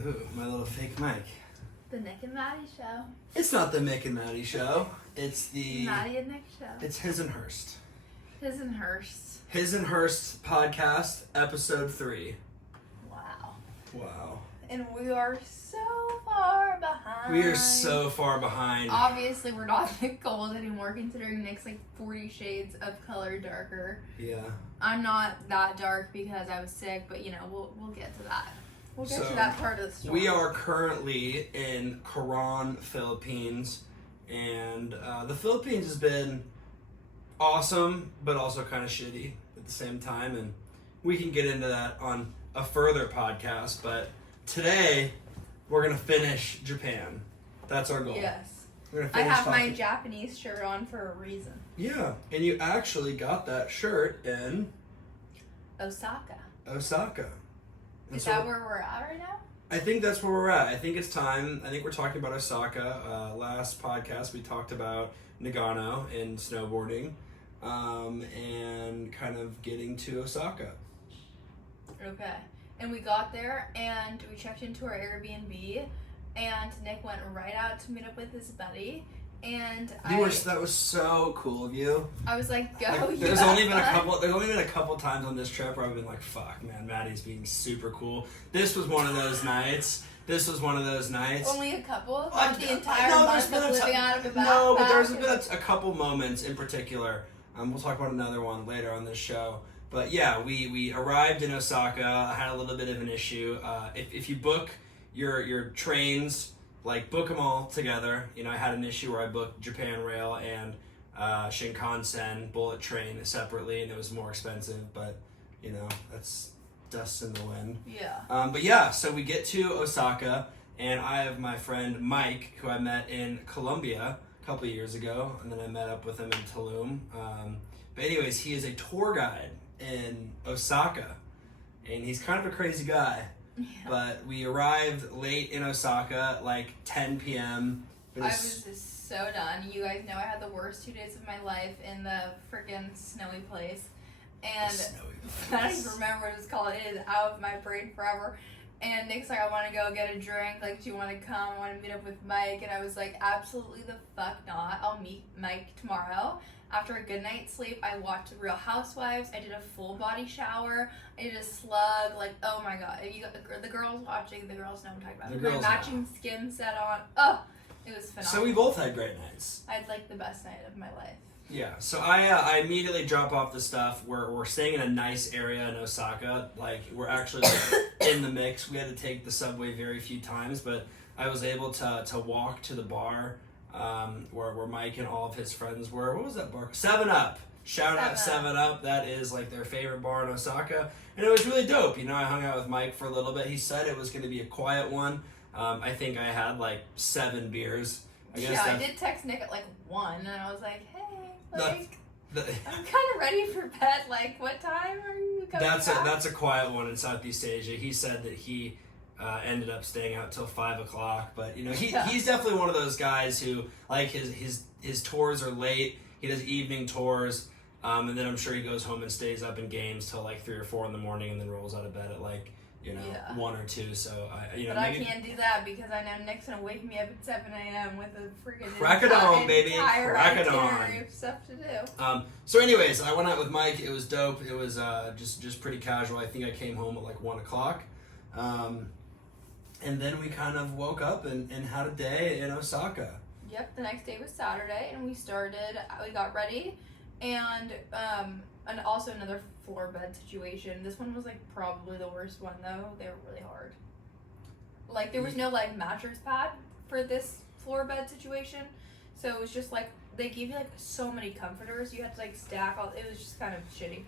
Ooh, my little fake mic. The Nick and Maddie show. It's not the Mick and Maddie show. It's the... Maddie and Nick show. It's His and Hurst. His and Hurst. His and Hurst podcast, episode 3. Wow. Wow. And we are so far behind. We are so far behind. Obviously, we're not that gold anymore, considering Nick's like 40 shades of color darker. Yeah. I'm not that dark because I was sick, but you know, we'll get to that. We'll get So, to that part of the story. We are currently in Coron, Philippines, and the Philippines has been awesome, but also kind of shitty at the same time, and we can get into that on a further podcast, but today we're going to finish Japan. That's our goal. Yes. We're gonna I finish have my talking- Japanese shirt on for a reason. Yeah, and you actually got that shirt in Osaka. Osaka. And Is so- that where we're at right now? I think that's where we're at. I think it's time. I think we're talking about Osaka. Last podcast we talked about Nagano and snowboarding, and kind of getting to Osaka. Okay. And we got there and we checked into our Airbnb and Nick went right out to meet up with his buddy. And That was so cool of you. I was like, go. Like, there's only been a couple times on this trip where I've been like, fuck, man, Maddie's being super cool. This was one of those nights. Only a couple? I- Not the entire no, month there's of been living out of a backpack? No, but there's been a couple moments in particular. We'll talk about another one later on this show. But yeah, we arrived in Osaka. I had a little bit of an issue. If you book your trains, like book them all together. You know, I had an issue where I booked Japan Rail and Shinkansen bullet train separately, and it was more expensive. But you know, that's dust in the wind. Yeah. But yeah, so we get to Osaka, and I have my friend Mike, who I met in Colombia a couple of years ago, and then I met up with him in Tulum. But anyways, he is a tour guide in Osaka, and he's kind of a crazy guy. Yeah. But we arrived late in Osaka, like 10 p.m. I was just so done. You guys know I had the worst 2 days of my life in the freaking snowy place. And I don't even remember what it was called. It is out of my brain forever. And Nick's like, I want to go get a drink. Like, do you want to come? I want to meet up with Mike. And I was like, absolutely the fuck not. I'll meet Mike tomorrow. After a good night's sleep, I watched Real Housewives. I did a full body shower. I did a slug. Like, oh my god. If you got the girls watching, the girls know what I'm talking about. The My girls matching skin set on. Oh, it was phenomenal. So we both had great nights. I had like the best night of my life. Yeah, so I immediately drop off the stuff. We're staying in a nice area in Osaka. Like, we're actually like, in the mix. We had to take the subway very few times, but I was able to walk to the bar where Mike and all of his friends were. What was that bar? 7-Up. Shout out 7-Up. That is like their favorite bar in Osaka. And it was really dope. You know, I hung out with Mike for a little bit. He said it was going to be a quiet one. I think I had like 7 beers. I did text Nick at like 1, and I was like, hey, like, I'm kind of ready for bed. Like, what time are you coming back? That's a quiet one in Southeast Asia. He said that he ended up staying out till 5 o'clock, but you know he's definitely one of those guys who like his tours are late. He does evening tours, and then I'm sure he goes home and stays up in games till like 3 or 4 in the morning, and then rolls out of bed at like 1 or 2. So I can't do that because I know Nick's gonna wake me up at 7 a.m. with a freaking crack it on, baby, entire crack it itinerary on. of stuff to do. So anyways, I went out with Mike. It was dope. It was just pretty casual. I think I came home at like 1 o'clock. And then we kind of woke up and had a day in Osaka. Yep, the next day was Saturday, and we got ready, and also another floor bed situation. This one was like probably the worst one though. They were really hard. Like there was no like mattress pad for this floor bed situation, so it was just like they gave you like so many comforters. You had to like stack all. It was just kind of shitty.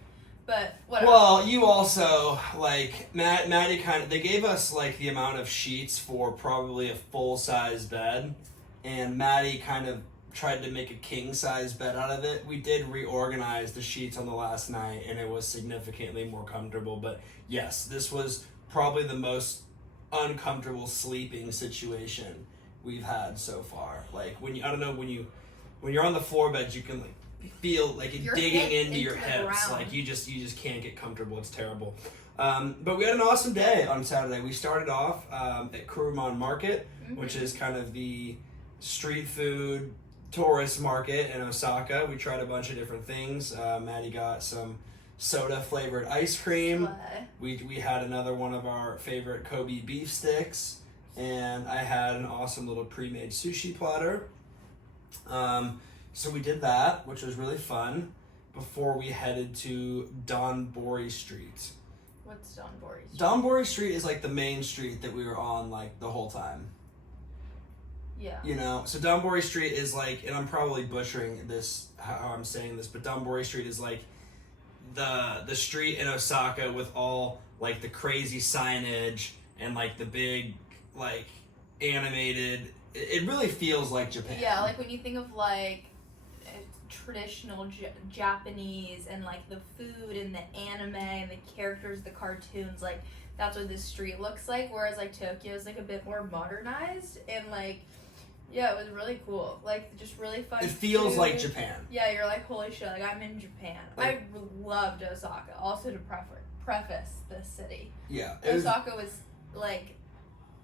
But whatever. Well, you also, like, Maddie they gave us, like, the amount of sheets for probably a full-size bed, and Maddie kind of tried to make a king-size bed out of it. We did reorganize the sheets on the last night, and it was significantly more comfortable, but yes, this was probably the most uncomfortable sleeping situation we've had so far. Like, when you're on the floor bed, you can, like, feel like it's digging into your hips. Ground. Like you just can't get comfortable. It's terrible. But we had an awesome day on Saturday. We started off at Kurumon Market, which is kind of the street food tourist market in Osaka. We tried a bunch of different things. Maddie got some soda flavored ice cream. We had another one of our favorite Kobe beef sticks, and I had an awesome little pre-made sushi platter. So we did that, which was really fun, before we headed to Donbori Street. What's Donbori Street? Donbori Street is like the main street that we were on like the whole time. Yeah. You know, so Donbori Street is like, and I'm probably butchering this how I'm saying this, but Donbori Street is like the street in Osaka with all like the crazy signage and like the big like animated. It really feels like Japan. Yeah, like when you think of like traditional Japanese and like the food and the anime and the characters, the cartoons, like that's what this street looks like. Whereas like Tokyo is like a bit more modernized and like, yeah, it was really cool. Like just really fun. It feels food. like Japan. Yeah, you're like, holy shit, like I'm in Japan. I loved Osaka. Also to preface this city. Yeah. Osaka was like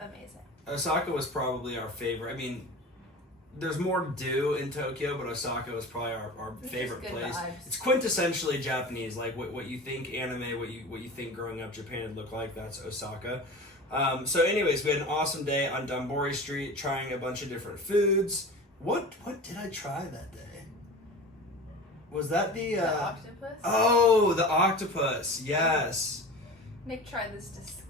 amazing. Osaka was probably our favorite. I mean, there's more to do in Tokyo, but Osaka was probably our favorite place. Vibes. It's quintessentially Japanese, like what you think anime, what you think growing up Japan would look like. That's Osaka. So, anyways, we had an awesome day on Donbori Street, trying a bunch of different foods. What did I try that day? Was that the octopus? Oh, the octopus. Yes. Nick tried this disgusting.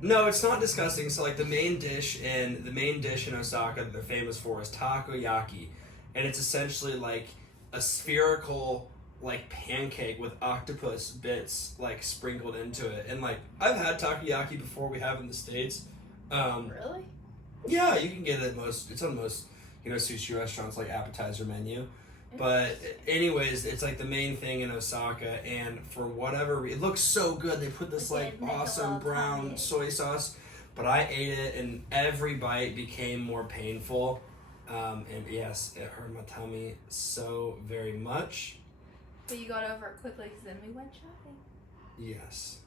No, it's not disgusting. So like the main dish in Osaka that they're famous for is takoyaki, and it's essentially like a spherical like pancake with octopus bits like sprinkled into it. And like I've had takoyaki before, we have in the States. Really? Yeah, you can get it it's on most sushi restaurants like appetizer menu. But anyways, it's like the main thing in Osaka, and for whatever it looks so good. They put this like awesome brown soy sauce, but I ate it and every bite became more painful. And yes, it hurt my tummy so very much. But you got over it quickly because then we went shopping. Yes,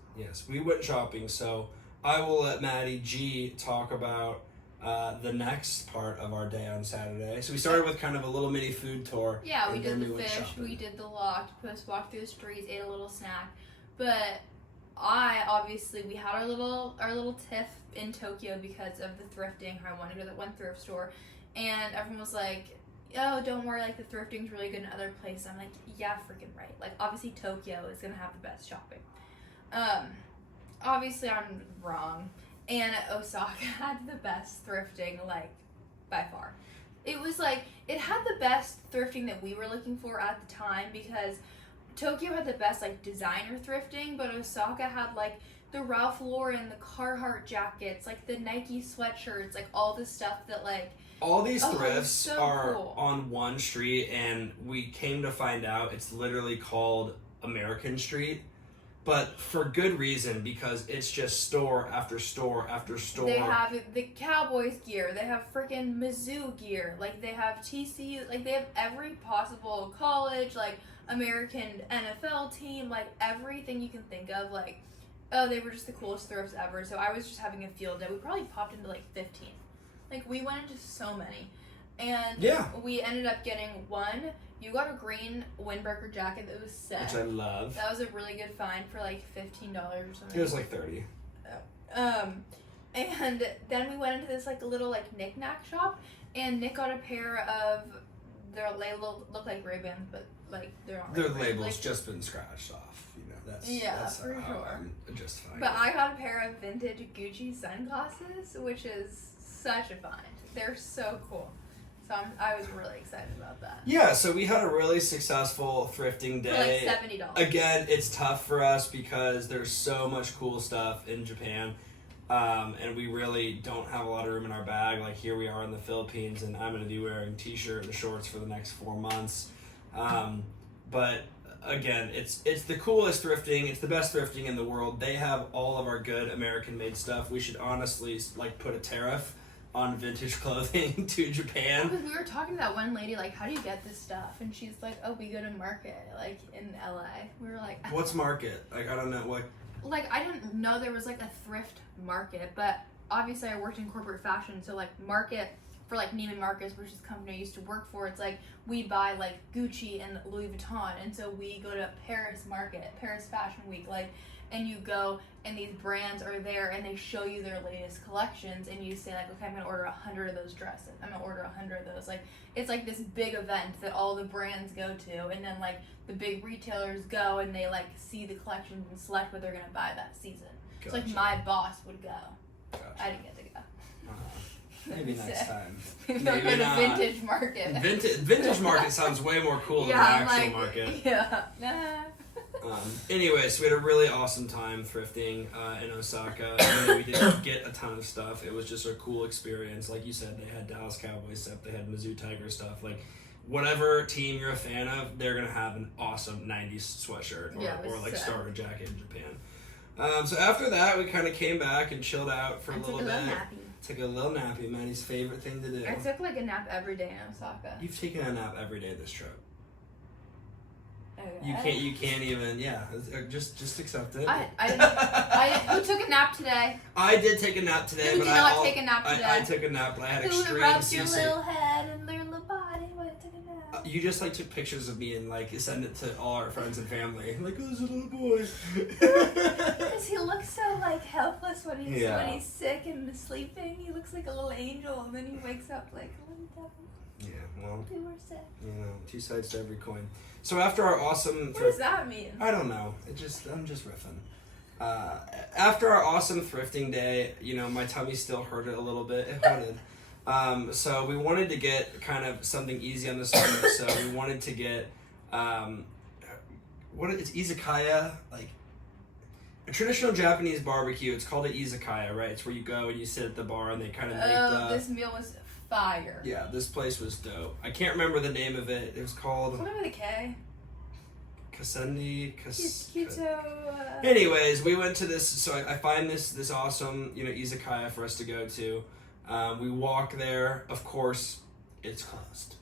we went shopping. So I will let Maddie G talk about the next part of our day on Saturday. So we started with kind of a little mini food tour. Yeah, we did the fish, we did the octopus, walked through the streets, ate a little snack. But we had our little tiff in Tokyo because of the thrifting. I wanted to go to that one thrift store, and everyone was like, "Oh, don't worry, like the thrifting's really good in other places." I'm like, "Yeah, freaking right." Like obviously Tokyo is gonna have the best shopping. Obviously I'm wrong. And Osaka had the best thrifting, like, by far. It was like, it had the best thrifting that we were looking for at the time, because Tokyo had the best, like, designer thrifting, but Osaka had, like, the Ralph Lauren, the Carhartt jackets, like, the Nike sweatshirts, like, all the stuff that, like... All these thrifts are cool. on one street, and we came to find out it's literally called American Street. But for good reason, because it's just store after store after store. They have the Cowboys gear. They have freaking Mizzou gear. Like, they have TCU. Like, they have every possible college, like, American NFL team. Like, everything you can think of. Like, oh, they were just the coolest thrifts ever. So I was just having a field day. We probably popped into, like, 15. Like, we went into so many. And we ended up getting one. You got a green windbreaker jacket that was sick. Which I love. That was a really good find for like $15 or something. It was like $30. And then we went into this like little like knick-knack shop, and Nick got a pair of they look like Ray-Bans, but like they're not. Their Ray-Bans. label's like, just been scratched off. That's for how sure. I'm justifying. But I got a pair of vintage Gucci sunglasses, which is such a find. They're so cool. So I was really excited about that. Yeah, so we had a really successful thrifting day. For like $70. Again, it's tough for us because there's so much cool stuff in Japan, and we really don't have a lot of room in our bag. Like here we are in the Philippines, and I'm going to be wearing t-shirt and shorts for the next 4 months. But again, it's the coolest thrifting. It's the best thrifting in the world. They have all of our good American-made stuff. We should honestly like put a tariff on vintage clothing to Japan. Because we were talking to that one lady, like, how do you get this stuff? And she's like, oh, we go to Market, like, in LA. We were like... What's Market? Like, I don't know what... like, I didn't know there was, like, a thrift market, but obviously I worked in corporate fashion, so, like, market for, like, Neiman Marcus, which is the company I used to work for, it's like, we buy, like, Gucci and Louis Vuitton, and so we go to Paris market, Paris Fashion Week, like, and you go, and these brands are there, and they show you their latest collections, and you say, like, okay, I'm gonna order 100 of those dresses, I'm gonna order 100 of those, like, it's like this big event that all the brands go to, and then, like, the big retailers go, and they, like, see the collections and select what they're gonna buy that season. It's like my boss would go. Gotcha. I didn't get to go. Maybe next time. Maybe go to the vintage market. Vintage market sounds way more cool than the actual market. Yeah. Nah. Anyway, so we had a really awesome time thrifting in Osaka. And we didn't get a ton of stuff. It was just a cool experience. Like you said, they had Dallas Cowboys stuff. They had Mizzou Tiger stuff. Like, whatever team you're a fan of, they're going to have an awesome 90s sweatshirt or like starter jacket in Japan. So after that, we kind of came back and chilled out for a little bit. Took a little nappy, Maddie's favorite thing to do. I took like a nap every day in Osaka. You've taken a nap every day this trip. Okay. You can't even, just accept it. Who took a nap today? I did take a nap today, Who but did not take a nap today? I took a nap, but I had Who extreme rubbed your seasick. little head and their little body when I took a nap? You just like took pictures of me and like send it to all our friends and family. Like, oh, there's a little boy. Because he looks so like helpless when he's sick and sleeping. He looks like a little angel, and then he wakes up like a little devil. Yeah, well, We were sick. you know, two sides to every coin. So after our awesome... What does that mean? I don't know. I'm just riffing. After our awesome thrifting day, you know, my tummy still hurted a little bit. It hurted. So we wanted to get kind of something easy on the stomach. So we wanted to get... it's izakaya, like a traditional Japanese barbecue. It's called an izakaya, right? It's where you go and you sit at the bar and they kind of make this meal was fire. Yeah, this place was dope. I can't remember the name of it. It was called... Something with a K. Kasendi. Kito. Anyways, we went to this. So I find this awesome, you know, izakaya for us to go to. We walk there. Of course, it's closed.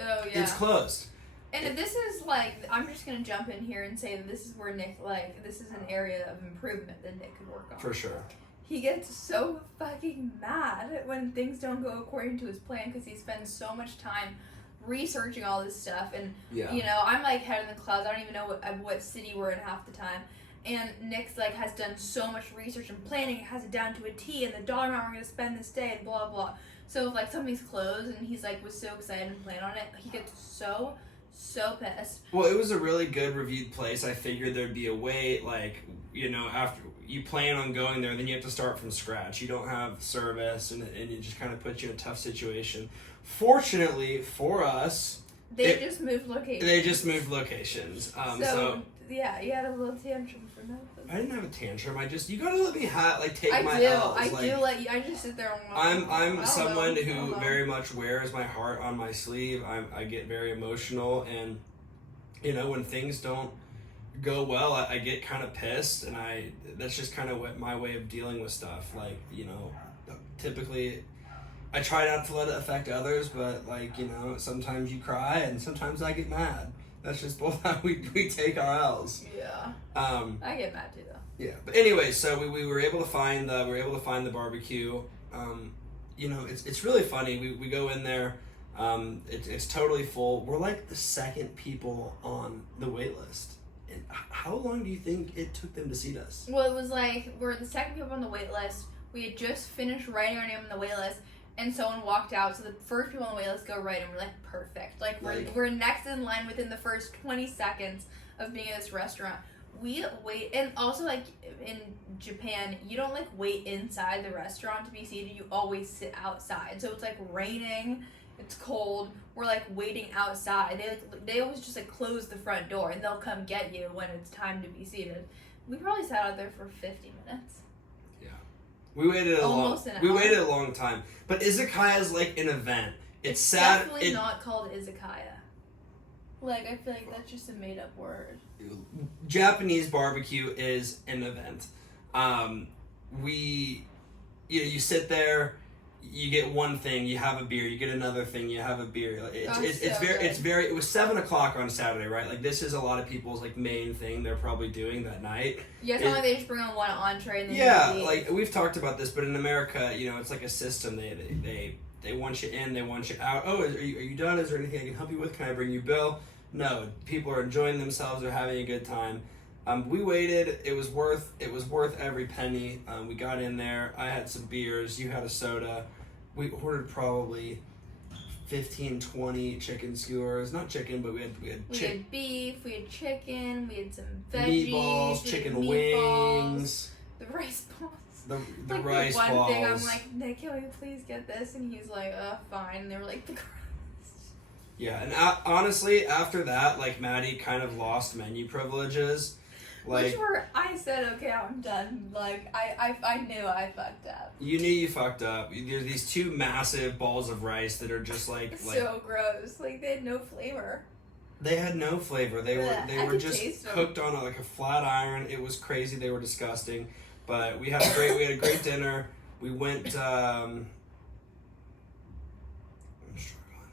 Oh yeah. It's closed. And this is like, I'm just gonna jump in here and say that this is where Nick, like, this is an area of improvement that Nick could work on. For sure. He gets so fucking mad when things don't go according to his plan because he spends so much time researching all this stuff. And, you know, I'm like head in the clouds. I don't even know what city we're in half the time. And Nick's like has done so much research and planning, has it down to a T, and the dollar amount we're going to spend this day, and blah, blah. So if like something's closed and he's like was so excited and planned on it, he gets so pissed. Well, it was a really good reviewed place. I figured there'd be a wait, like, you know, after you plan on going there, then you have to start from scratch. You don't have service, and it just kind of puts you in a tough situation. Fortunately for us, they just moved locations. So yeah, you had a little tantrum for nothing. I didn't have a tantrum. You gotta let me take my L's. I just sit there and I'm someone who very much wears my heart on my sleeve. I get very emotional, and you know, when things don't go well, I get kind of pissed, and that's just kind of my way of dealing with stuff. Like, you know, typically I try not to let it affect others, but like, you know, sometimes you cry and sometimes I get mad. That's just both how we take our L's. Yeah. I get mad too, though. Yeah, but anyway, so we were able to find the barbecue. You know, it's really funny. We go in there. It's totally full. We're like the second people on the wait list. And how long do you think it took them to seat us? Well, it was like we're the second people on the wait list. We had just finished writing our name on the wait list, and someone walked out. So the first people on the wait list go right, and we're like, perfect. Like we're next in line within the first 20 seconds of being at this restaurant. We wait, and also like in Japan, you don't like wait inside the restaurant to be seated. You always sit outside. So it's like raining. It's cold. We're like waiting outside. They always just like close the front door and they'll come get you when it's time to be seated. We probably sat out there for 50 minutes. Yeah, we waited a hour. long time. But izakaya is like an event. It's definitely not called izakaya. Like, I feel like that's just a made up word. Japanese barbecue is an event. You sit there. you get one thing, you have a beer. You get another thing, you have a beer. It's Very. It was 7:00 on Saturday, right? Like this is a lot of people's like main thing they're probably doing that night. Yeah, it's not like they just bring on one entree and then Yeah, you leave. like we've talked about this, but in America, you know, it's like a system. They want you in, they want you out. Oh, are you done? Is there anything I can help you with? Can I bring you bill? No, people are enjoying themselves. They're having a good time. We waited. It was worth every penny. We got in there. I had some beers. You had a soda. We ordered probably 15, 20 chicken skewers. Not chicken, but we had We chicken. had beef, we had chicken, we had some veggies, Meatballs, we had chicken meatballs, wings, the rice balls. the Like rice the one balls. thing I'm like, Nick, can we please get this? And he's like, fine. And they were like, the crust. Yeah, and honestly, after that, like Maddie kind of lost menu privileges. Like I said, okay, I'm done. Like, I knew I fucked up. you knew you fucked up. There's these two massive balls of rice that are just like So gross. Like, they had no flavor. they had no flavor. They I were could just taste them. cooked on like a flat iron. It was crazy. They were disgusting. But we had a great dinner. We went. I'm struggling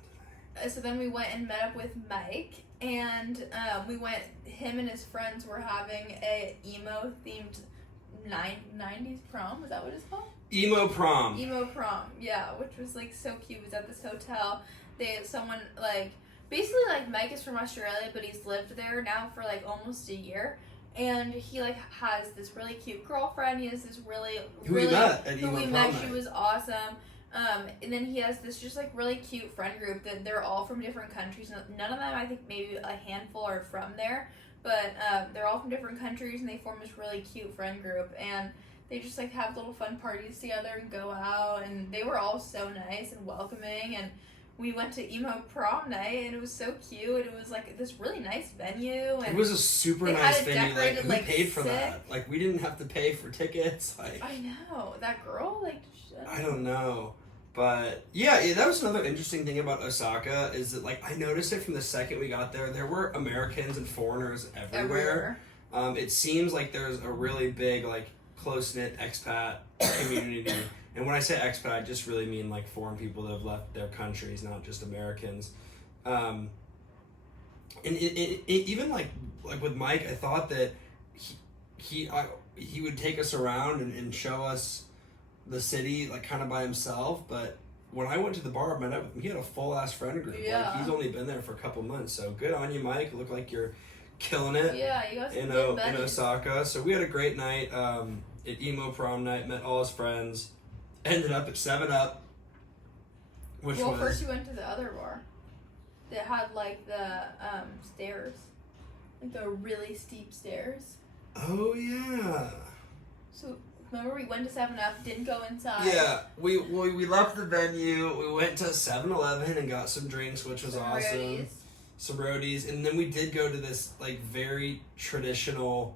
today. So then we went and met up with Mike, and him and his friends were having a emo themed 90s prom. Is that what it's called? Emo prom. Emo prom, yeah, which was like so cute. It was at this hotel. Someone like basically like Mike is from Australia, but he's lived there now for like almost a year. And he like has this really cute girlfriend. He has this really Who we met at who emo we prom met. night. She was awesome. And then he has this just like really cute friend group that they're all from different countries. None of them, I think maybe a handful are from there, but they're all from different countries and they form this really cute friend group. And they just like have little fun parties together and go out. And they were all so nice and welcoming. And we went to emo prom night and it was so cute. It was like this really nice venue. And It was a super they nice had it venue. Like decorated, who like, paid for sick. that? Like we didn't have to pay for tickets. Like I know that girl. Like I don't know. But yeah, that was another interesting thing about Osaka is that like I noticed it from the second we got there. There were Americans and foreigners everywhere. It seems like there's a really big like close knit expat community. And when I say expat, I just really mean like foreign people that have left their countries, not just Americans. And even like with Mike, I thought that he would take us around and show us the city like kind of by himself, but when I went to the bar, met up with him, he had a full ass friend group. Yeah. Like he's only been there for a couple months, so good on you, Mike. Look like you're killing it. Yeah, you guys in Osaka. So we had a great night at emo prom night. Met all his friends. Ended up at 7-Up, which was first you went to the other bar that had like the stairs, like the really steep stairs. oh yeah. So remember we went to 7-Up, didn't go inside. Yeah, we left the venue. We went to 7-Eleven and got some drinks, which was awesome. Some roadies, and then we did go to this like very traditional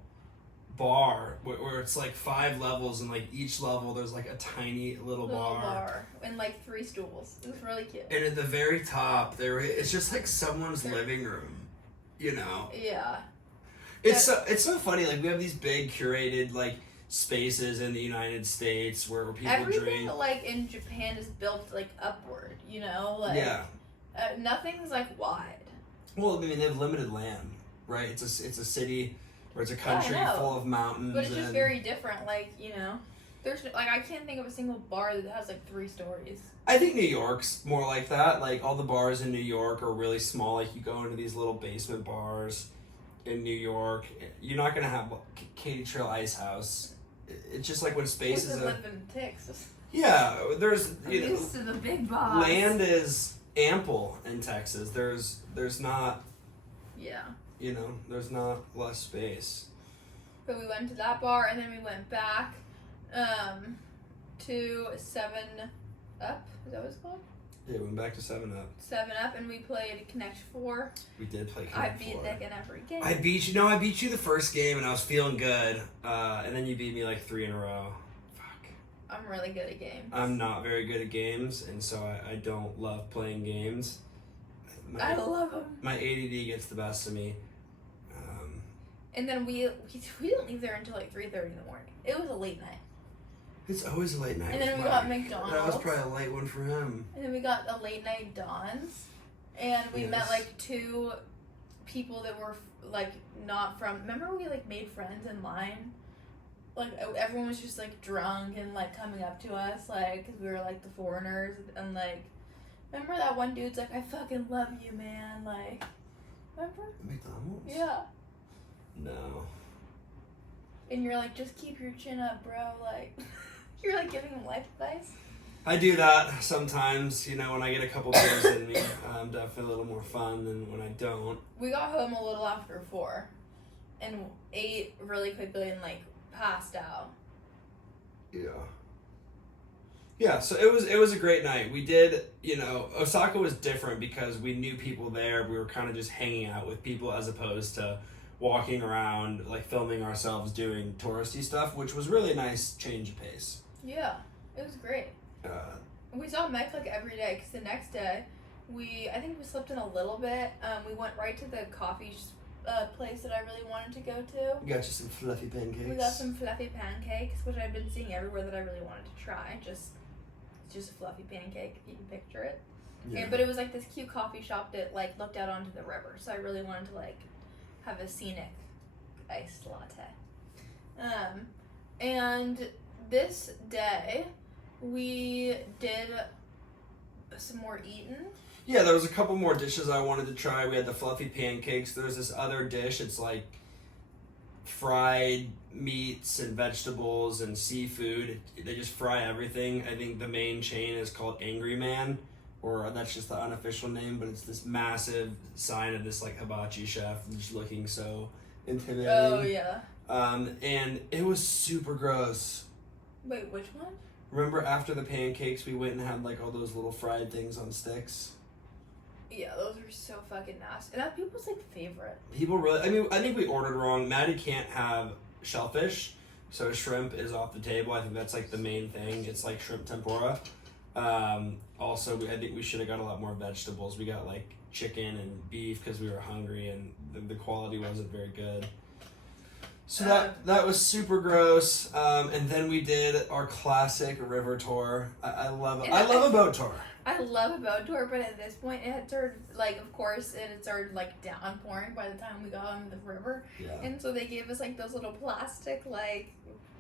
bar where it's like 5 levels, and like each level there's like a tiny little bar and like 3 stools. It was really cute. And at the very top it's just like someone's living room, you know. Yeah. It's so funny. Like we have these big curated like spaces in the United States where people Everything drink. like in Japan is built like upward, you know, like Yeah. Nothing's like wide. Well, I mean they have limited land, right? It's a city or it's a country I know. full of mountains. But it's just very different. Like, you know, there's like I can't think of a single bar that has like 3 stories. I think New York's more like that. Like all the bars in New York are really small. Like you go into these little basement bars in New York. You're not gonna have Katy Trail Ice House. It's just like when spaces are. Live in Texas. Yeah, there's I'm used to the big boss. land is ample in Texas. There's not. Yeah. You know, there's not less space. But we went to that bar and then we went back to 7-Up. Is that what it's called? Yeah, we went back to 7-Up. 7-Up, and we played Connect 4. We did play. I beat Nick in every game. I beat you. No, I beat you the first game, and I was feeling good. And then you beat me like 3 in a row. Fuck. I'm really good at games. I'm not very good at games, and so I don't love playing games. I love them. My ADD gets the best of me. And then we didn't leave there until like 3:30 in the morning. It was a late night. It's always a late night. And then we got McDonald's. That was probably a late one for him. And then we got a late night Don's. And we met like 2 people that were like not from. Remember we like made friends in line? Like everyone was just like drunk and like coming up to us like because we were like the foreigners and like. Remember that one dude's like, I fucking love you, man. Like, remember? McDonald's? Yeah. No. And you're like, just keep your chin up, bro. Like, you're like giving him life advice. I do that sometimes, you know, when I get a couple beers in me. I'm definitely a little more fun than when I don't. We got home a little after 4 and ate really quickly and like passed out. Yeah. Yeah, so it was a great night. We did, you know, Osaka was different because we knew people there. We were kind of just hanging out with people as opposed to walking around, like filming ourselves doing touristy stuff, which was really a nice change of pace. Yeah, it was great. We saw Mike like every day because the next day I think we slept in a little bit. We went right to the coffee place that I really wanted to go to. We got you some fluffy pancakes. We got some fluffy pancakes, which I've been seeing everywhere that I really wanted to try. It's just a fluffy pancake, if you can picture it. Yeah. But it was like this cute coffee shop that like looked out onto the river, so I really wanted to like have a scenic iced latte. And this day we did some more eating. Yeah, there was a couple more dishes I wanted to try. We had the fluffy pancakes. There's this other dish. It's like fried meats and vegetables and seafood. They just fry everything. I think the main chain is called Angry Man, or that's just the unofficial name, but it's this massive sign of this like hibachi chef just looking so intimidating. Oh yeah. And it was super gross. Wait, which one? Remember after the pancakes we went and had like all those little fried things on sticks? Yeah, those are so fucking nasty. And that's people's like favorite. People really, I mean, I think we ordered wrong. Maddie can't have shellfish, so shrimp is off the table. I think that's like the main thing. It's like shrimp tempura. Also, I think we should have got a lot more vegetables. We got like chicken and beef because we were hungry and the quality wasn't very good. So that was super gross. And then we did our classic river tour. I love it. I love a boat tour. I love a boat tour, but at this point it had started, like, of course, and it started, like, downpouring by the time we got on the river. Yeah. And so they gave us, like, those little plastic, like,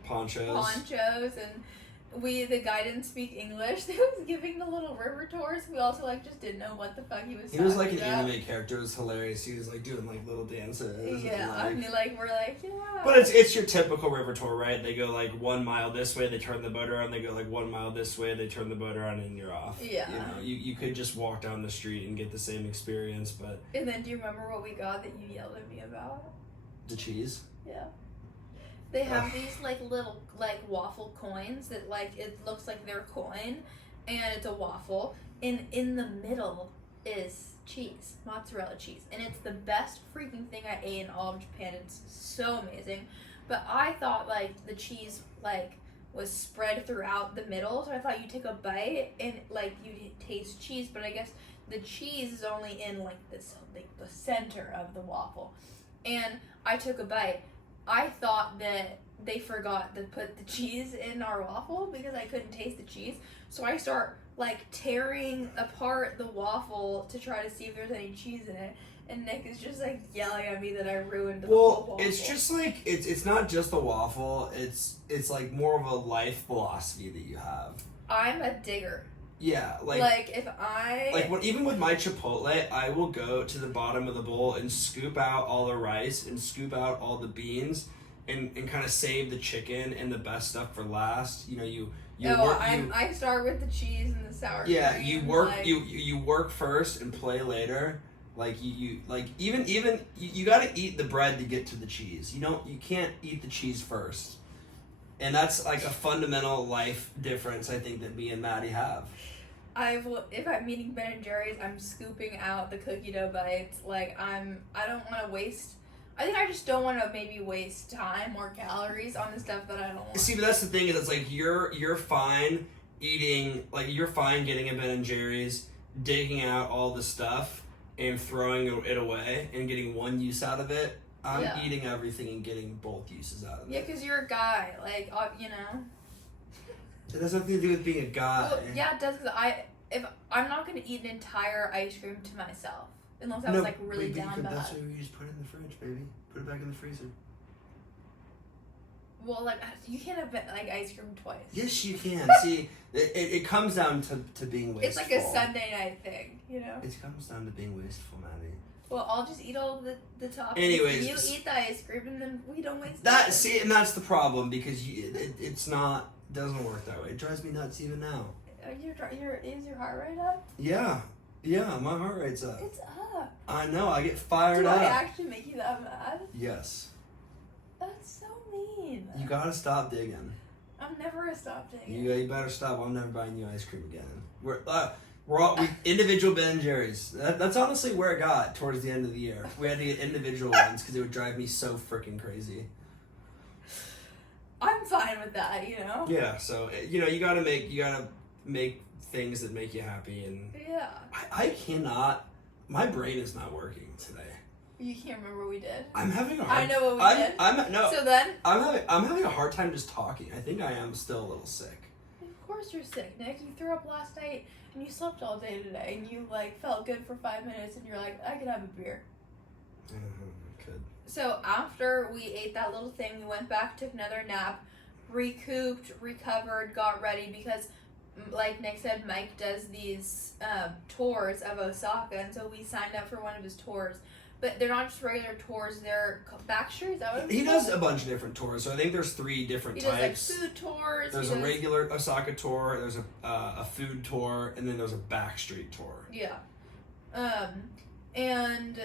ponchos, and the guy didn't speak English. He was giving the little river tours. We also, like, just didn't know what the fuck he was talking about. He was, like, an anime character. It was hilarious. He was, like, doing, like, little dances. Yeah, and we're like, yeah. But it's your typical river tour, right? They go, like, 1 mile this way, they turn the boat around. They go, like, 1 mile this way, they turn the boat around, and you're off. Yeah. You know, you could just walk down the street and get the same experience, but... And then do you remember what we got that you yelled at me about? The cheese? Yeah. They have these, like, little, like, waffle coins that, like, it looks like they're coin, and it's a waffle, and in the middle is cheese, mozzarella cheese, and it's the best freaking thing I ate in all of Japan. It's so amazing, but I thought, like, the cheese, like, was spread throughout the middle, so I thought you take a bite, and, like, you taste cheese, but I guess the cheese is only in, like, this, like, the center of the waffle, and I took a bite. I thought that they forgot to put the cheese in our waffle because I couldn't taste the cheese. So I start, like, tearing apart the waffle to try to see if there's any cheese in it. And Nick is just, like, yelling at me that I ruined the whole waffle. It's just, like, it's not just the waffle. It's like, more of a life philosophy that you have. I'm a digger. Yeah, even with my Chipotle, I will go to the bottom of the bowl and scoop out all the rice and scoop out all the beans and kind of save the chicken and the best stuff for last. You know, I start with the cheese and the sour cream. Yeah, you work first and play later. Like you got to eat the bread to get to the cheese. You can't eat the cheese first. And that's like a fundamental life difference I think that me and Maddie have. If I'm eating Ben & Jerry's, I'm scooping out the cookie dough bites. Like, I don't want to waste... I think I just don't want to maybe waste time or calories on the stuff that I don't want. See, but that's the thing, is it's like you're fine eating... Like, you're fine getting a Ben & Jerry's, digging out all the stuff, and throwing it away, and getting one use out of it. I'm eating everything and getting both uses out of it. Yeah, because you're a guy. Like, you know... It has nothing to do with being a guy. Well, yeah, it does, because if I'm not going to eat an entire ice cream to myself, unless I was, like, really down bad. That's what you just put it in the fridge, baby. Put it back in the freezer. Well, like, you can't have, like, ice cream twice. Yes, you can. See, it comes down to being wasteful. It's like a Sunday night thing, you know? It comes down to being wasteful, Maddie. Well, I'll just eat all of the toppings. Anyways, you eat the ice cream, and then we don't waste that. it. See, and that's the problem, because it's not, doesn't work that way. It drives me nuts even now. Is your heart rate up? Yeah, my heart rate's up. It's up. I know, I get fired Do up. I actually make you that mad? Yes. That's so mean. You gotta stop digging. I'm never gonna stop digging. You better stop. I'm never buying you ice cream again. We're all individual Ben and Jerry's. That's honestly where it got towards the end of the year. We had to get individual ones because it would drive me so freaking crazy. I'm fine with that, you know. Yeah. So you gotta make things that make you happy, and yeah. I cannot. My brain is not working today. You can't remember what we did. I'm having a hard. I know what we did. No. So then. I'm having a hard time just talking. I think I am still a little sick. Of course you're sick, Nick. You threw up last night and you slept all day today, and you like felt good for 5 minutes, and you're like, I could have a beer. I could. So after we ate that little thing, we went back, took another nap, recouped, recovered, got ready, because like Nick said, Mike does these tours of Osaka, and so we signed up for one of his tours. But they're not just regular tours, they're backstreet. Is that what He does a bunch of different tours, so I think there's 3 different types. He does like food tours. There's a regular Osaka tour, there's a food tour, and then there's a backstreet tour. Yeah. And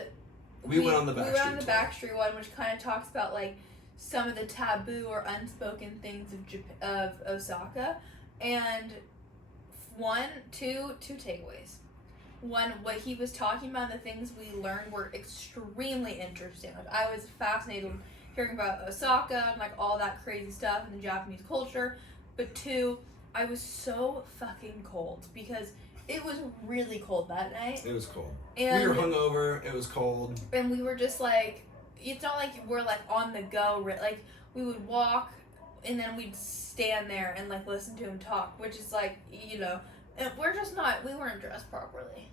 we went on the backstreet We went on the tour. backstreet one, which kind of talks about like some of the taboo or unspoken things of Osaka. And two takeaways. One, what he was talking about and the things we learned were extremely interesting. Like, I was fascinated hearing about Osaka and like all that crazy stuff and the Japanese culture. But 2, I was so fucking cold because it was really cold that night. It was cold. And we were hungover. It was cold. And we were just like, it's not like we're like on the go. Like we would walk and then we'd stand there and like listen to him talk, which is like, you know, and we weren't dressed properly.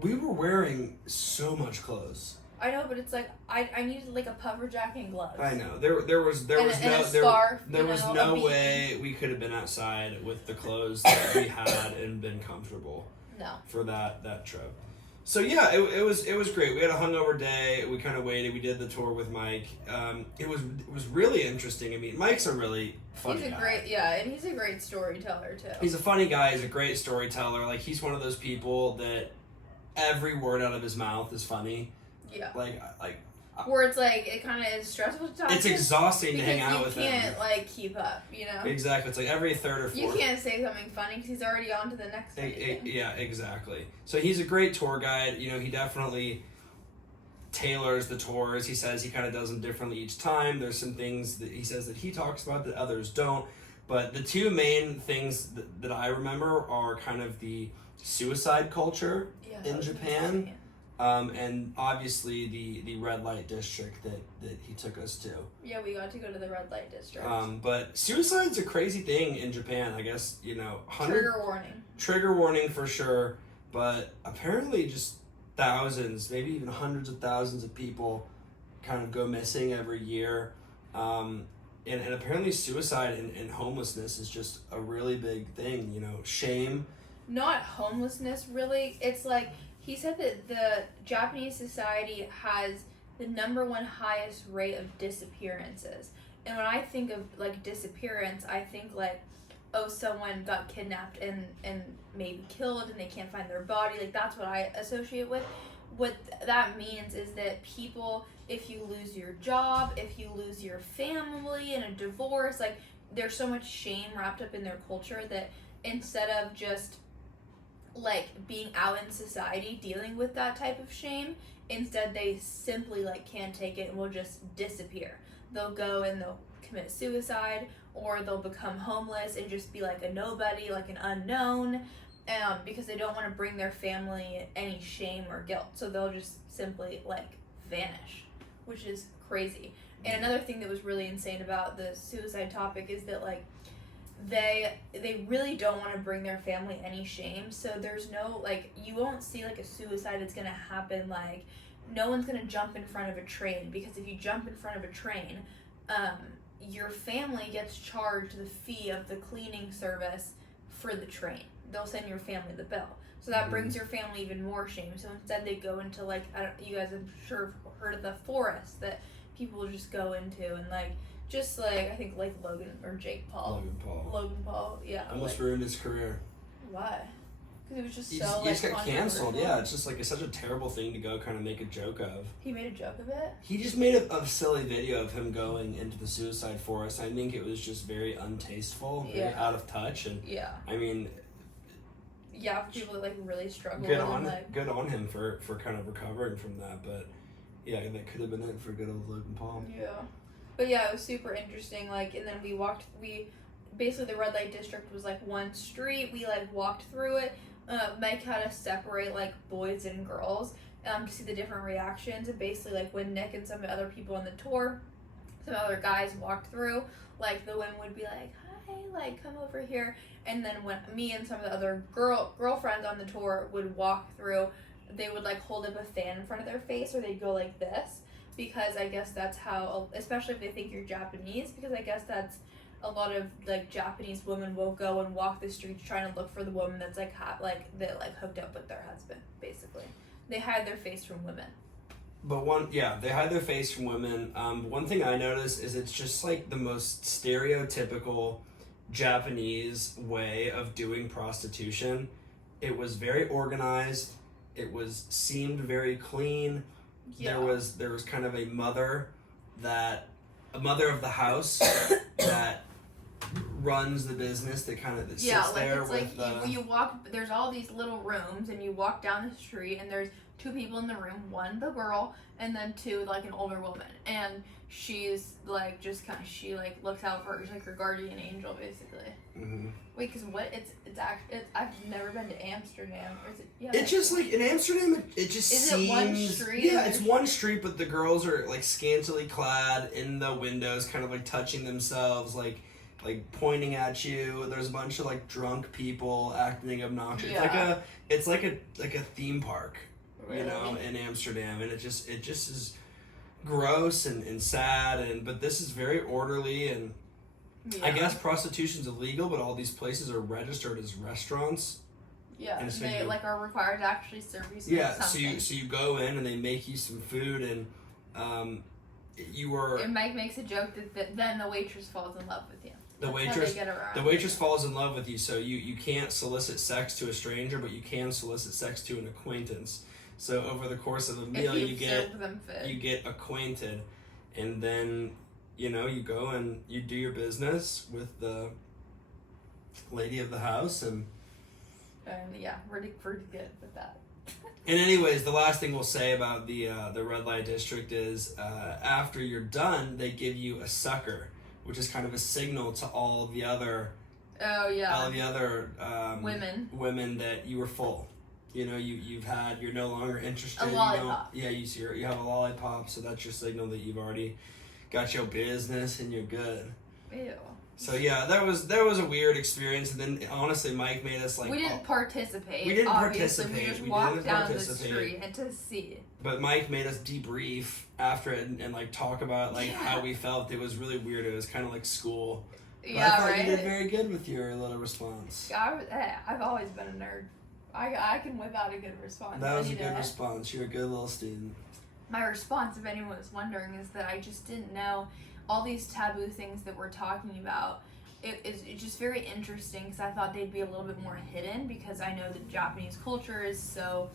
We were wearing so much clothes. I know, but it's like I needed like a puffer jacket and gloves. I know there was no way we could have been outside with the clothes that we had and been comfortable. No. For that trip. So yeah, it was great. We had a hungover day. We kind of waited. We did the tour with Mike. It was really interesting. I mean, Mike's a really funny guy. And he's a great storyteller too. He's a funny guy. He's a great storyteller. Like, he's one of those people that every word out of his mouth is funny. Yeah. Like where it's like it kind of is stressful to talk to. It's exhausting to hang out with him. You can't like keep up, you know. Exactly. It's like every third or fourth. You can't say something funny because he's already on to the next thing. Yeah, exactly. So he's a great tour guide. You know, he definitely tailors the tours. He says he kind of does them differently each time. There's some things that he says that he talks about that others don't. But the 2 main things that I remember are kind of the suicide culture in Japan. And obviously the red light district that he took us to. Yeah, we got to go to the red light district. But suicide's a crazy thing in Japan, I guess, you know. Trigger warning. Trigger warning for sure, but apparently just thousands, maybe even hundreds of thousands of people kind of go missing every year. And apparently suicide and homelessness is just a really big thing, you know, shame. Not homelessness, really. It's like, he said that the Japanese society has the #1 highest rate of disappearances. And when I think of, like, disappearance, I think, like, oh, someone got kidnapped and maybe killed and they can't find their body. Like, that's what I associate with. What that means is that people, if you lose your job, if you lose your family in a divorce, like, there's so much shame wrapped up in their culture that instead of just like being out in society dealing with that type of shame, instead they simply like can't take it and will just disappear. They'll go and they'll commit suicide, or they'll become homeless and just be like a nobody, like an unknown, because they don't want to bring their family any shame or guilt, so they'll just simply like vanish, which is crazy. And another thing that was really insane about the suicide topic is that like they really don't want to bring their family any shame. So there's no, like, you won't see like a suicide that's gonna happen, like no one's gonna jump in front of a train, because if you jump in front of a train, your family gets charged the fee of the cleaning service for the train. They'll send your family the bill. So that brings your family even more shame. So instead they go into, like, you guys I'm sure have heard of the forest that people will just go into, and like, just like, I think like Logan Paul, yeah. Almost ruined his career. Why? Because it was just He so just got controversial. canceled. Yeah, it's just like it's such a terrible thing to go kind of make a joke of. He made a joke of it? He just made a silly video of him going into the suicide forest. I think it was just very untasteful, very out of touch, and I mean, yeah, for people that like really struggle. Good on him for kind of recovering from that, but yeah, that could have been it for good old Logan Paul. Yeah, but yeah, it was super interesting. Like, and then we basically the red light district was like one street. We like walked through it. Mike had us separate like boys and girls to see the different reactions. And basically, like, when Nick and some of the other people on the tour, some other guys walked through, like, the women would be like, "Hi, like, come over here." And then when me and some of the other girlfriends on the tour would walk through, they would like hold up a fan in front of their face, or they'd go like this, because I guess that's how, especially if they think you're Japanese, because I guess that's a lot of like Japanese women will go and walk the streets trying to look for the woman that's like that hooked up with their husband. Basically, they hide their face from women. But they hide their face from women. One thing I noticed is it's just like the most stereotypical Japanese way of doing prostitution. It was very organized. It seemed very clean. Yeah. There was kind of a mother of the house that runs the business, that sits there with you walk, there's all these little rooms, and you walk down the street, and there's two people in the room, one the girl, and then two like an older woman, and she's like just kind of, she like looks out for her, she's like her guardian angel basically. Wait, because I've never been to Amsterdam. Or is it? Yeah. It's just like in Amsterdam. It just seems. It one street? Yeah, it's one street, but the girls are like scantily clad in the windows, kind of like touching themselves, like pointing at you. There's a bunch of like drunk people acting obnoxious. Yeah. It's like a theme park, really? You know, in Amsterdam, and it just is gross and sad, but this is very orderly, and I guess prostitution's illegal, but all these places are registered as restaurants. Yeah, and so they like are required to actually serve you something. Yeah, so you go in and they make you some food, and And Mike makes a joke that then the waitress falls in love with you. The waitress falls in love with you, so you can't solicit sex to a stranger, but you can solicit sex to an acquaintance. So over the course of a meal, you get acquainted, and then you go and you do your business with the lady of the house, and yeah, we're good with that. And anyways, the last thing we'll say about the red light district is after you're done, they give you a sucker, which is kind of a signal to all the other women that you were full. You're no longer interested. A lollipop. You have a lollipop, so that's your signal that you've already got your business and you're good. Ew. So yeah, that was a weird experience, and then honestly, Mike made us like. We didn't participate. We didn't participate. We just walked down the street and to see. But Mike made us debrief after it and like talk about how we felt. It was really weird. It was kind of like school. But I thought you did very good with your little response. I've always been a nerd. I can whip out a good response. That was a good response. You're a good little student. My response, if anyone was wondering, is that I just didn't know all these taboo things that we're talking about. It's just very interesting, because I thought they'd be a little bit more hidden, because I know that Japanese culture is so,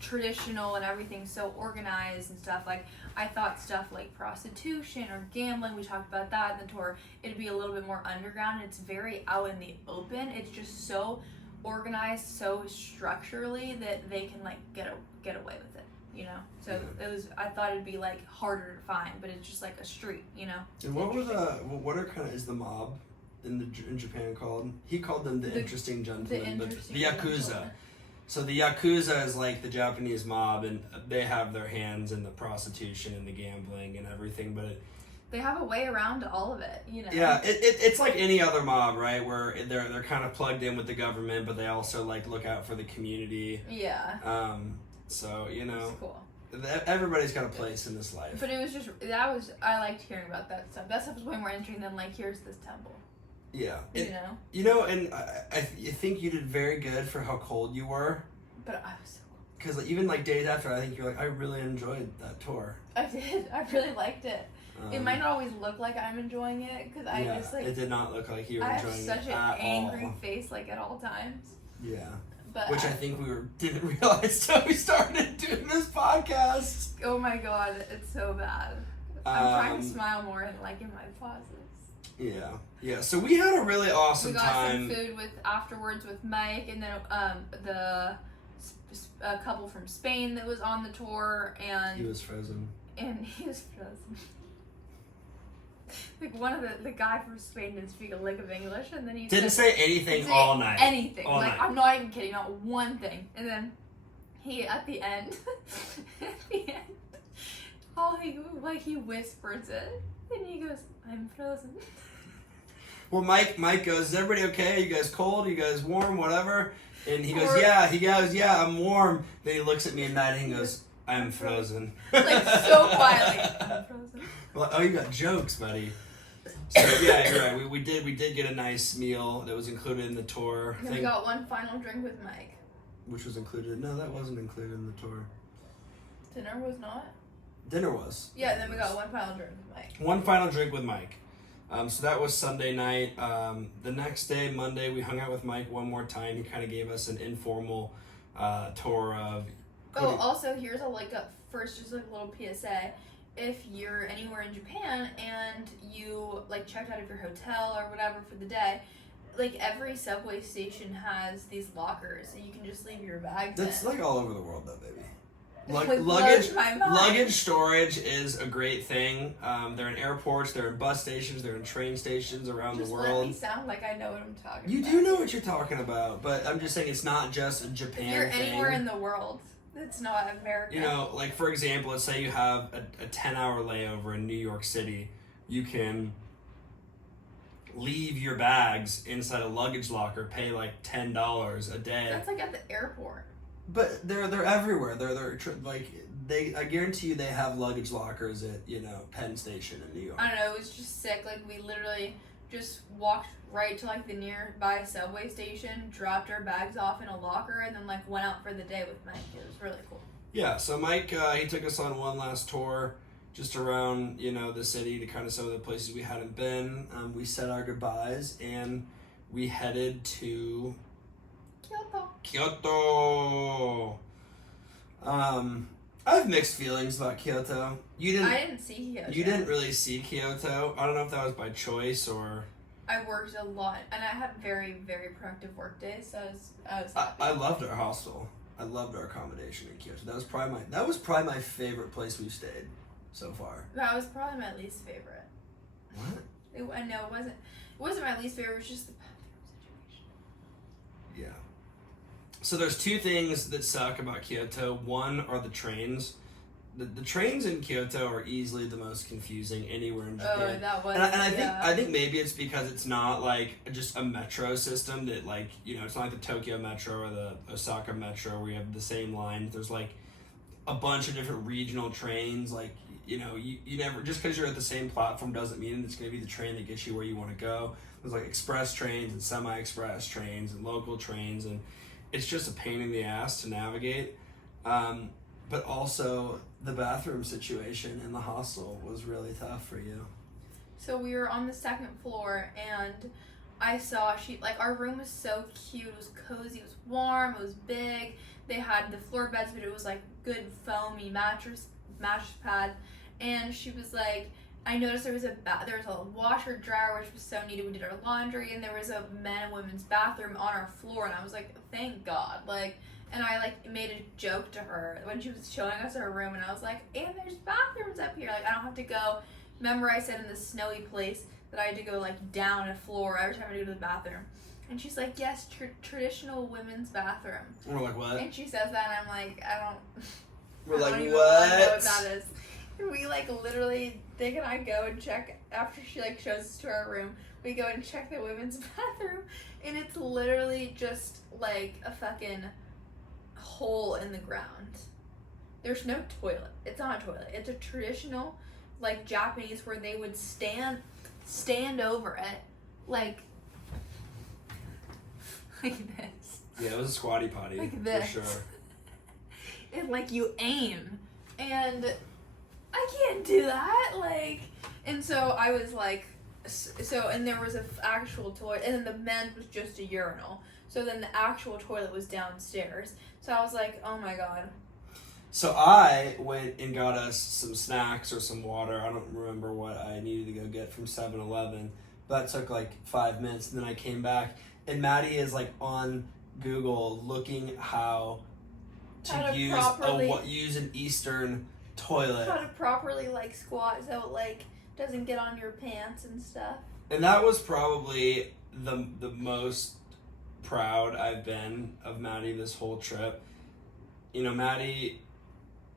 traditional, and everything's so organized and stuff. Like, I thought stuff like prostitution or gambling, we talked about that in the tour, it'd be a little bit more underground. It's very out in the open. It's just so organized, so structurally, that they can get away with it. So it was. I thought it'd be like harder to find, but it's just like a street, And what is the mob in Japan called? He called them the interesting gentlemen, but the Yakuza. So the Yakuza is like the Japanese mob, and they have their hands in the prostitution and the gambling and everything. But they have a way around all of it, you know. Yeah, it's like any other mob, right? Where they're kind of plugged in with the government, but they also like look out for the community. Yeah. So you know, it's cool. Everybody's got a place in this life. But it was I liked hearing about that stuff. That stuff was way more interesting than like, here's this temple. Yeah. You know, and I think you did very good for how cold you were. But I was so cold. Because like, even like days after, I think you're like, I really enjoyed that tour. I did. I really liked it. It might not always look like I'm enjoying it because I just like. It did not look like you were enjoying it. I have such an angry face like at all times. Yeah. But which I think didn't realize till we started doing this podcast. Oh my god, it's so bad. I'm trying to smile more and like in my pauses. Yeah. So we had a really awesome time. We got some food afterwards with Mike, and then a couple from Spain that was on the tour, and he was frozen. Like one of the guy from Spain didn't speak a lick of English, and then he didn't say anything all night. Anything. All like night. I'm not even kidding, not one thing. And then he at the end, he whispers it, and he goes, "I'm frozen." Well, Mike goes, "Is everybody okay? You guys cold? You guys warm? Whatever." And he goes, "Yeah, I'm warm." Then he looks at me at night and he goes, "I'm frozen." Like so quietly, "I'm frozen." Well, oh, you got jokes, buddy. So yeah, you're right. We did get a nice meal that was included in the tour. And we got one final drink with Mike. Which was included? No, that wasn't included in the tour. Dinner was not? Dinner was. Yeah, then we got one final drink with Mike. One final drink with Mike. So that was Sunday night. The next day, Monday, we hung out with Mike one more time. He kind of gave us an informal tour of. Also, here's a little PSA. If you're anywhere in Japan and you like checked out of your hotel or whatever for the day, like every subway station has these lockers, and you can just leave your bags. That's like all over the world, though, baby. Luggage storage is a great thing. They're in airports, they're in bus stations, they're in train stations around the world. Let me sound like I know what I'm talking about. You do know what you're talking about, but I'm just saying it's not just a Japan thing. If you're anywhere in the world, it's not America. You know, like for example, let's say you have a 10-hour layover in New York City. You can leave your bags inside a luggage locker, pay like $10 a day. That's like at the airport. But they're everywhere. I guarantee you they have luggage lockers at Penn Station in New York. I don't know. It was just sick. Like we literally just walked right to like the nearby subway station, dropped our bags off in a locker, and then like went out for the day with Mike. It was really cool. Yeah. So Mike, he took us on one last tour, just around the city to kind of some of the places we hadn't been. We said our goodbyes and we headed to Kyoto. I have mixed feelings about Kyoto. I didn't see Kyoto. You didn't really see Kyoto. I don't know if that was by choice or. I worked a lot, and I had very, very productive work days. So I was happy. I loved our hostel. I loved our accommodation in Kyoto. That was probably my favorite place we've stayed so far. That was probably my least favorite. What? It wasn't my least favorite. It was just the bathroom situation. Yeah. So there's two things that suck about Kyoto. One are the trains. The trains in Kyoto are easily the most confusing anywhere in Japan. Oh, that was. And I think maybe it's because it's not like just a metro system that like it's not like the Tokyo Metro or the Osaka Metro where you have the same line. There's like a bunch of different regional trains. Like you never just because you're at the same platform doesn't mean it's going to be the train that gets you where you want to go. There's like express trains and semi-express trains and local trains, and it's just a pain in the ass to navigate. But also the bathroom situation in the hostel was really tough for you. So we were on the second floor, and I saw our room was so cute. It was cozy, it was warm, it was big. They had the floor beds, but it was like good foamy mattress pad. And she was like, I noticed there was a washer dryer, which was so needed. We did our laundry, and there was a men and women's bathroom on our floor, and I was like, thank God. And I made a joke to her when she was showing us her room, and I was like, and there's bathrooms up here. I don't have to go. Remember I said in the snowy place that I had to go down a floor every time I go to the bathroom. And she's like, yes, traditional women's bathroom. And we're like, what? And she says that, and I'm like, I don't. We're I like, don't even what? know what that is. We like literally, Nick and I go and check after she like shows us to our room. We go and check the women's bathroom, and it's literally just like a fucking hole in the ground. There's no toilet. It's not a toilet. It's a traditional, like Japanese, where they would stand over it, like this. Yeah, it was a squatty potty, Like this. for sure. And like you aim, and I can't do that. Like, and so I was like, and there was an actual toilet, and then the men's was just a urinal. So then the actual toilet was downstairs. So I was like, oh my god. So I went and got us some snacks or some water. I don't remember what I needed to go get from 7-Eleven. That took like 5 minutes, and then I came back, and Maddie is like on Google looking how to use an Eastern toilet. How to properly like squat so it like doesn't get on your pants and stuff. And that was probably the most proud I've been of Maddie this whole trip. You know, Maddie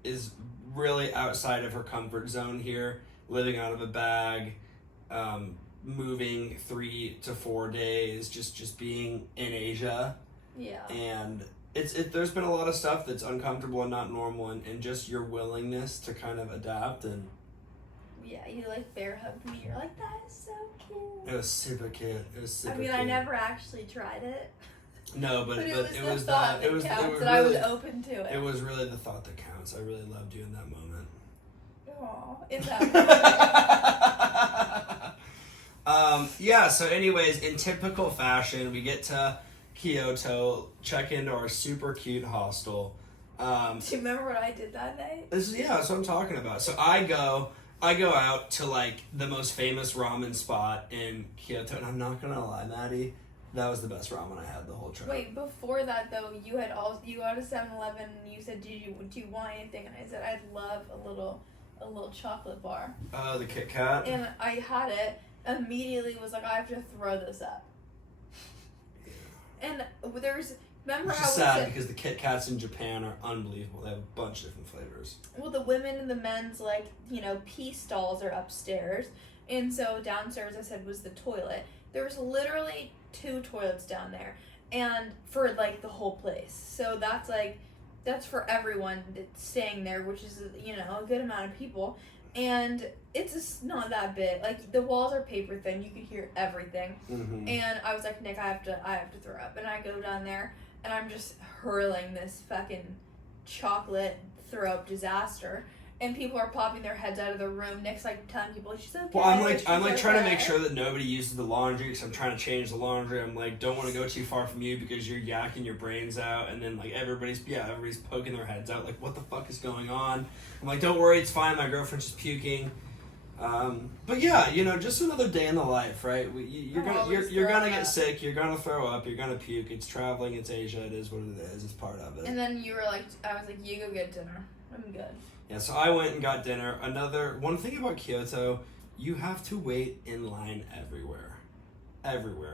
is really outside of her comfort zone here, living out of a bag, moving 3 to 4 days, just being in Asia. Yeah. And there's been a lot of stuff that's uncomfortable and not normal, and just your willingness to kind of adapt. And yeah, you like bear hugged me. You're like, that is so cute. it was super cute. I mean, I never actually tried it. No, but it was it the was thought that it was counts, really, and I was open to it. It was really the thought that counts. I really loved you in that moment. Aw, in that moment. Yeah, so anyways, in typical fashion, we get to Kyoto, check into our super cute hostel. Do you remember what I did that night? That's what I'm talking about. So I go out to like the most famous ramen spot in Kyoto, and I'm not gonna lie, Maddie, that was the best ramen I had the whole trip. Wait, before that though, you go to 7-Eleven and you said, do you want anything? And I said, I'd love a little chocolate bar. Oh, the Kit Kat? And I had it, immediately was like, I have to throw this up. And remember Which how is sad because the Kit Kats in Japan are unbelievable. They have a bunch of different flavors. Well, the women and the men's, like, pee stalls are upstairs. And so downstairs, I said, was the toilet. There was literally 2 toilets down there. And for, like, the whole place. So that's for everyone that's staying there, which is, a good amount of people. And it's just not that big. Like, the walls are paper thin. You could hear everything. Mm-hmm. And I was like, Nick, I have to throw up. And I go down there, and I'm just hurling this fucking chocolate throw up disaster. And people are popping their heads out of the room. Nick's like telling people she's okay. Well, I'm like trying to make sure that nobody uses the laundry because I'm trying to change the laundry. I'm like, don't want to go too far from you because you're yakking your brains out, and then like everybody's poking their heads out. Like, what the fuck is going on? I'm like, don't worry, it's fine. My girlfriend's just puking. But yeah, just another day in the life, right? You're gonna get sick. You're gonna throw up. You're gonna puke. It's traveling. It's Asia. It is what it is. It's part of it. And then you were like, I was like, you go get dinner. I'm good. Yeah, so I went and got dinner. One thing about Kyoto, you have to wait in line everywhere.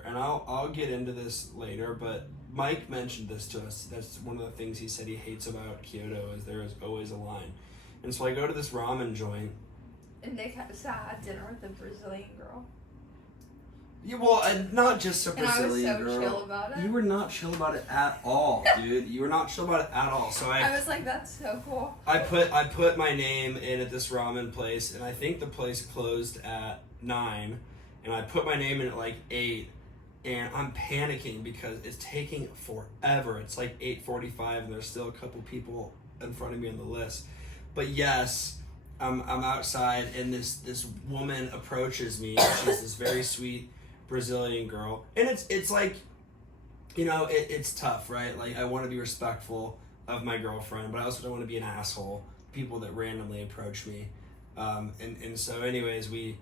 And I'll get into this later, but Mike mentioned this to us. That's one of the things he said he hates about Kyoto is there is always a line. And so I go to this ramen joint. And Nick had dinner with a Brazilian girl. Yeah, well, not just a Brazilian girl. girl. And I was so chill about it. You were not chill about it at all, dude. You were not chill about it at all. So I was like, that's so cool. I put my name in at this ramen place, and I think the place closed at 9, and I put my name in at like 8, and I'm panicking because it's taking forever. It's like 8:45, and there's still a couple people in front of me on the list. But yes, I'm outside, and this woman approaches me. She's this very sweet Brazilian girl, and it's like, it's tough, right? Like, I want to be respectful of my girlfriend, but I also don't want to be an asshole. People that randomly approach me, and so anyways, we're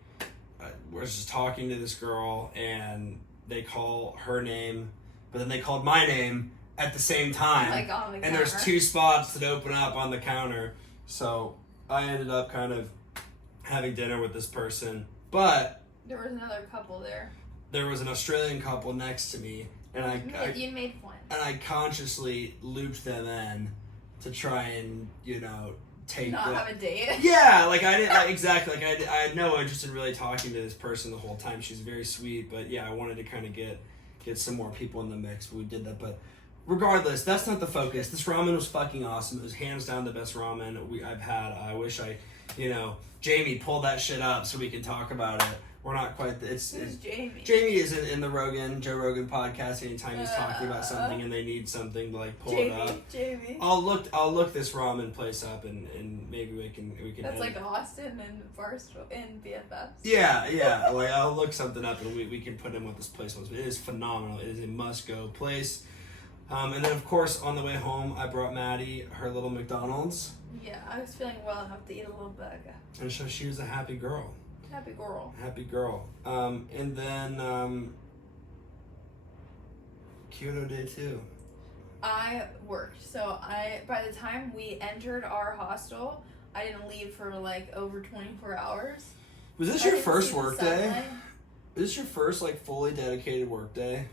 just talking to this girl, and they call her name, but then they called my name at the same time, like on the and counter. there's 2 spots that open up on the counter, so I ended up kind of having dinner with this person, but there was another couple there. There was an Australian couple next to me, and you made fun. And I consciously looped them in to try and take not have a date. Yeah, like I didn't exactly. Like I had no interest in really talking to this person the whole time. She's very sweet, but yeah, I wanted to kind of get some more people in the mix. But we did that, but regardless, that's not the focus. This ramen was fucking awesome. It was hands down the best ramen I've had. I wish Jamie pulled that shit up so we can talk about it. We're not quite. It's Jamie? Jamie is in the Joe Rogan podcast. Anytime he's talking about something and they need something to like pull it up. Jamie. I'll look this ramen place up and maybe we can. That's like Austin and Barstow and BFFs. Yeah. Like I'll look something up and we can put in what this place was. It is phenomenal. It is a must go place. And then of course on the way home I brought Maddie her little McDonald's. Yeah, I was feeling well enough to eat a little burger. And so she was a happy girl. Happy girl. Happy girl. And then Kyoto Day 2. I worked, so by the time we entered our hostel, I didn't leave for like over 24 hours. Was this your first work day? Was this your first like fully dedicated work day?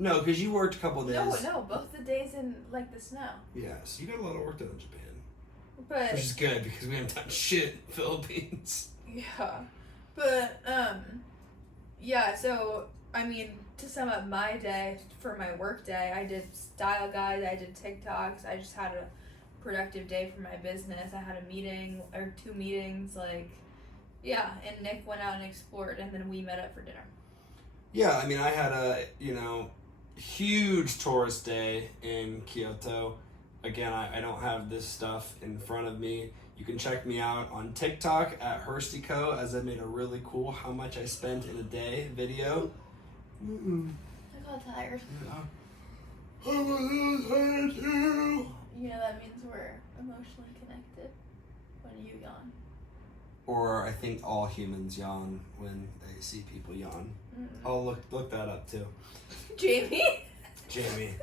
No, because you worked a couple of days. No, both the days in like the snow. Yes, you got a lot of work done in Japan. But which is good because we haven't done shit in the Philippines. Yeah. But yeah, so I mean, to sum up my day for my work day, I did style guides, I did TikToks, I just had a productive day for my business. I had a meeting or 2 meetings, like yeah, and Nick went out and explored and then we met up for dinner. Yeah, I mean I had a, huge tourist day in Kyoto. Again, I don't have this stuff in front of me. You can check me out on TikTok at HURSTico, as I made a really cool how much I spent in a day video. I got tired. Yeah. I was tired too. You know that means we're emotionally connected when you yawn. Or I think all humans yawn when they see people yawn. Mm-mm. I'll look that up too. Jamie? Jamie.